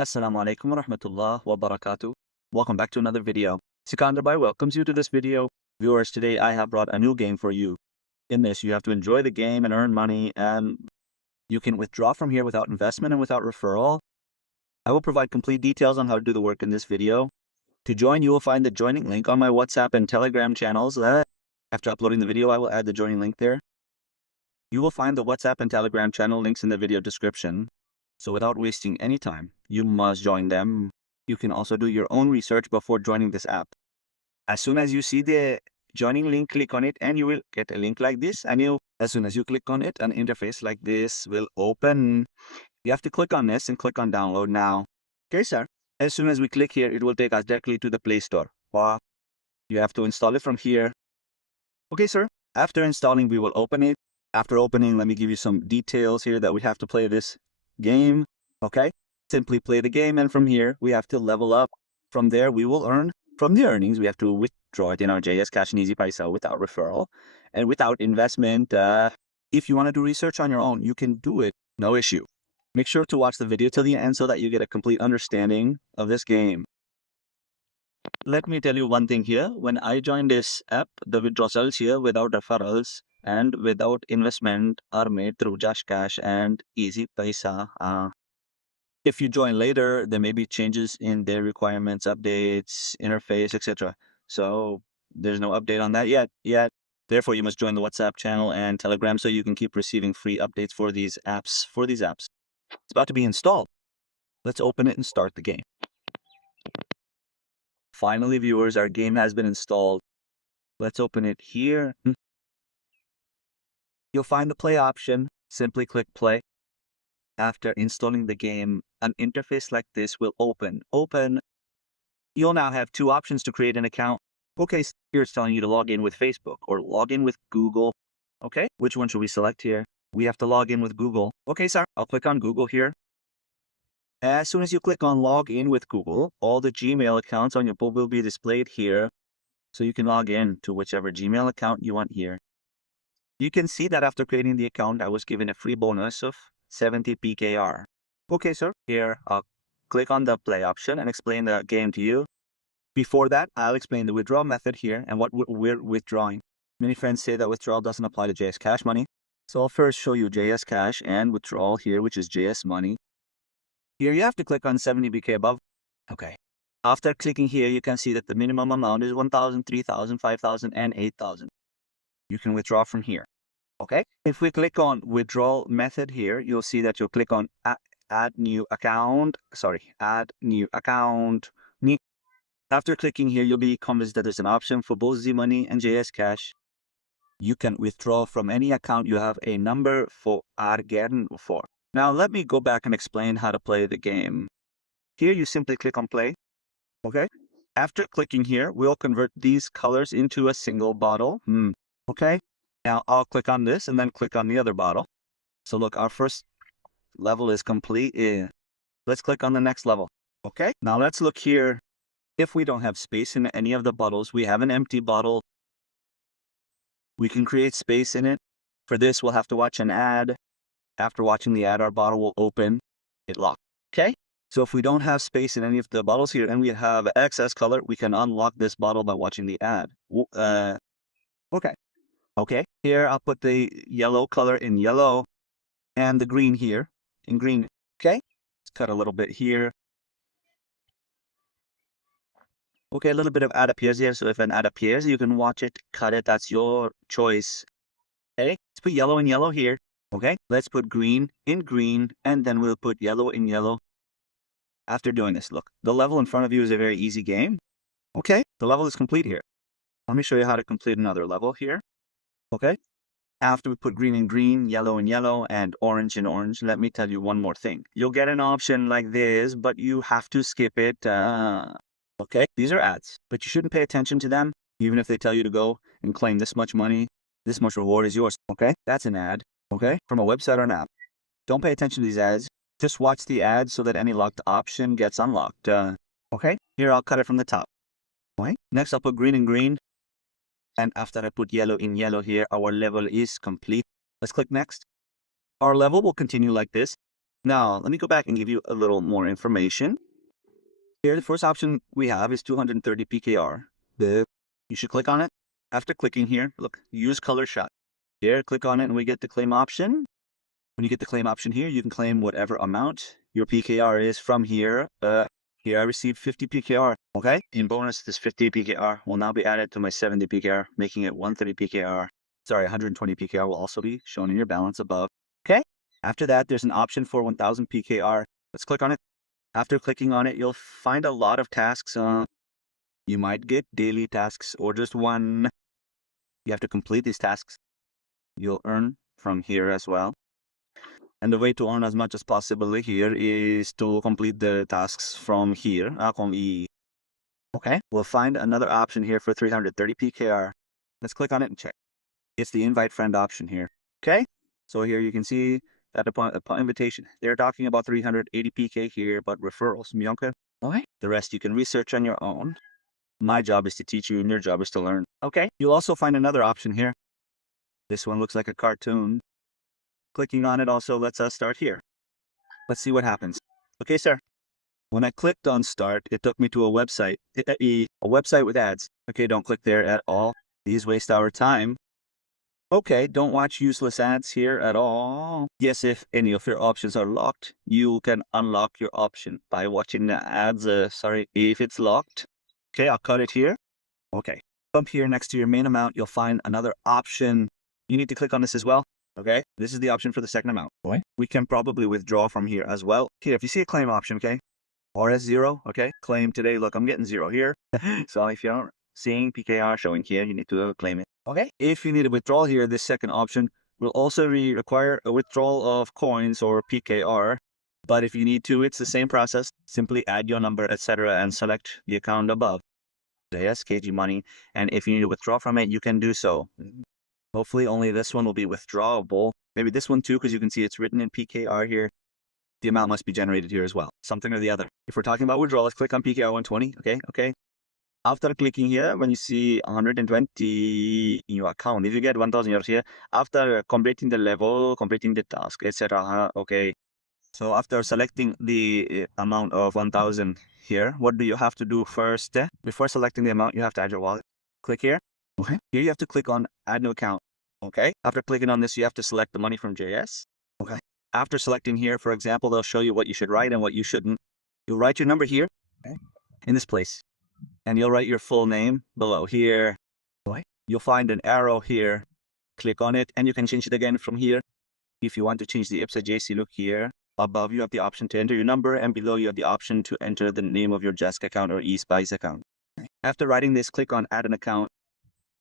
Assalamu alaikum wa rahmatullah wa barakatuh. Welcome back to another video. Sikandar Bhai welcomes you to this video. Viewers, today I have brought a new game for you. In this, you have to enjoy the game and earn money, and you can withdraw from here without investment and without referral. I will provide complete details on how to do the work in this video. To join, you will find the joining link on my WhatsApp and Telegram channels. After uploading the video, I will add the joining link there. You will find the WhatsApp and Telegram channel links in the video description. So without wasting any time, you must join them. You can also do your own research before joining this app. As soon as you see the joining link, click on it and you will get a link like this. And as soon as you click on it, an interface like this will open. You have to click on this and click on download now. Okay, sir. As soon as we click here, it will take us directly to the Play Store. Wow. You have to install it from here. Okay, sir. After installing, we will open it. After opening, let me give you some details here that we have to play this game. Okay, simply play the game, and from here we have to level up. From there we will earn. From the earnings we have to withdraw it in our gcash and easy paisa without referral and without investment. If you want to do research on your own, you can do it, no issue. Make sure to watch the video till the end so that you get a complete understanding of this game. Let me tell you one thing here. When I joined this app, the withdrawals here without referrals and without investment are made through gcash and easy paisa. If you join later, there may be changes in their requirements, updates, interface, etc. So there's no update on that yet. Therefore, you must join the WhatsApp channel and Telegram so you can keep receiving free updates for these apps. It's about to be installed. Let's open it and start the game. Finally, viewers, our game has been installed. Let's open it here. You'll find the play option. Simply click play. After installing the game, an interface like this will open. You'll now have two options to create an account. Okay, so here it's telling you to log in with Facebook or log in with Google. Okay, which one should we select here? We have to log in with Google. Okay, sir, I'll click on Google here. As soon as you click on log in with Google, all the Gmail accounts on your phone will be displayed here. So you can log in to whichever Gmail account you want here. You can see that after creating the account, I was given a free bonus of 70 PKR. Okay, sir. Here, I'll click on the play option and explain the game to you. Before that, I'll explain the withdrawal method here and what we're withdrawing. Many friends say that withdrawal doesn't apply to JS Cash Money. So I'll first show you JS Cash and withdrawal here, which is JS Money. Here, you have to click on 70 BK above. Okay. After clicking here, you can see that the minimum amount is 1,000, 3,000, 5,000, and 8,000. You can withdraw from here. Okay. If we click on withdrawal method here, you'll see that you'll click on add new account. After clicking here, you'll be convinced that there's an option for both Z Money and JS Cash. You can withdraw from any account you have a number for Argen for. Now let me go back and explain how to play the game. Here you simply click on play. Okay. After clicking here, we'll convert these colors into a single bottle. Okay. Now I'll click on this and then click on the other bottle. So look, our first level is complete. Let's click on the next level. Okay. Now let's look here. If we don't have space in any of the bottles, we have an empty bottle. We can create space in it. For this, we'll have to watch an ad. After watching the ad, our bottle will open. It locks. Okay. So if we don't have space in any of the bottles here and we have excess color, we can unlock this bottle by watching the ad. Okay. Here, I'll put the yellow color in yellow and the green here in green. Okay. Let's cut a little bit here. Okay, a little bit of ad appears here. So if an ad appears, you can watch it, cut it. That's your choice. Okay. Let's put yellow in yellow here. Okay. Let's put green in green and then we'll put yellow in yellow. After doing this, look, the level in front of you is a very easy game. Okay. The level is complete here. Let me show you how to complete another level here. Okay. After we put green in green, yellow in yellow, and orange in orange, let me tell you one more thing. You'll get an option like this, but you have to skip it. Okay, these are ads, but you shouldn't pay attention to them. Even if they tell you to go and claim this much money, this much reward is yours. Okay, that's an ad. Okay, from a website or an app. Don't pay attention to these ads. Just watch the ads so that any locked option gets unlocked. Okay, here I'll cut it from the top. Okay, next I'll put green in green. And after I put yellow in yellow here, our level is complete. Let's click next. Our level will continue like this. Now, let me go back and give you a little more information. Here, the first option we have is 230 PKR. You should click on it. After clicking here, look, use color shot. Here, click on it and we get the claim option. When you get the claim option here, you can claim whatever amount your PKR is from here. Here I received 50 PKR, okay? In bonus, this 50 PKR will now be added to my 70 PKR, making it 130 PKR. Sorry, 120 PKR will also be shown in your balance above, okay? After that, there's an option for 1000 PKR. Let's click on it. After clicking on it, you'll find a lot of tasks. You might get daily tasks or just one. You have to complete these tasks. You'll earn from here as well. And the way to earn as much as possible here is to complete the tasks from here. Okay, we'll find another option here for 330 PKR. Let's click on it and check. It's the invite friend option here. Okay, so here you can see that upon invitation, they're talking about 380 PK here, but referrals, miyonka. Okay, the rest you can research on your own. My job is to teach you and your job is to learn. Okay, you'll also find another option here. This one looks like a cartoon. Clicking on it also lets us start here. Let's see what happens. Okay, sir. When I clicked on start, it took me to a website, a website with ads. Okay, don't click there at all. These waste our time. Okay, don't watch useless ads here at all. Yes, if any of your options are locked, you can unlock your option by watching the ads. Sorry, if it's locked. Okay, I'll cut it here. Okay, up here next to your main amount, you'll find another option. You need to click on this as well. Okay, this is the option for the second amount. We can probably withdraw from here as well. Here, if you see a claim option, okay, RS0, okay, claim today. Look, I'm getting 0 here. So if you're seeing PKR showing here, you need to claim it. Okay, if you need a withdrawal here, this second option will also require a withdrawal of coins or PKR. But if you need to, it's the same process. Simply add your number, etc., and select the account above. KG money, and if you need to withdraw from it, you can do so. Hopefully only this one will be withdrawable. Maybe this one too, because you can see it's written in PKR here. The amount must be generated here as well, something or the other. If we're talking about withdrawal, let's click on PKR 120. Okay. After clicking here, when you see 120 in your account, if you get 1000 euros here, after completing the level, completing the task, etc. Okay. So after selecting the amount of 1000 here, what do you have to do first? Before selecting the amount, you have to add your wallet. Click here. Okay. Here you have to click on add new account. Okay. After clicking on this, you have to select the money from JS. Okay. After selecting here, for example, they'll show you what you should write and what you shouldn't. You'll write your number here, okay, in this place. And you'll write your full name below here. Okay. You'll find an arrow here. Click on it and you can change it again from here. If you want to change the IPSA JC, look here. Above you have the option to enter your number and below you have the option to enter the name of your Jask account or eSpice account. After writing this, click on add an account.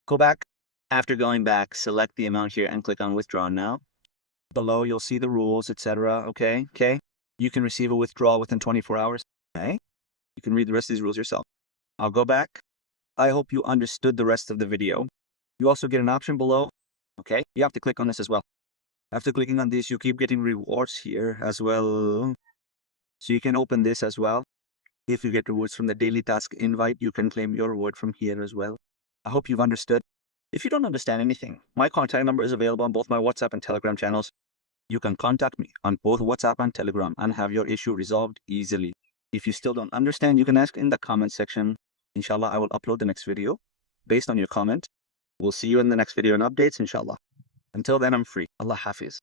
Go back. After going back, select the amount here and click on withdraw now. Below you'll see the rules, etc. Okay. You can receive a withdrawal within 24 hours. Okay. You can read the rest of these rules yourself. I'll go back. I hope you understood the rest of the video. You also get an option below. Okay. You have to click on this as well. After clicking on this, you keep getting rewards here as well. So you can open this as well. If you get rewards from the daily task invite, you can claim your reward from here as well. I hope you've understood. If you don't understand anything, my contact number is available on both my WhatsApp and Telegram channels. You can contact me on both WhatsApp and Telegram and have your issue resolved easily. If you still don't understand, you can ask in the comment section. Inshallah, I will upload the next video based on your comment. We'll see you in the next video and updates, inshallah. Until then, I'm free. Allah Hafiz.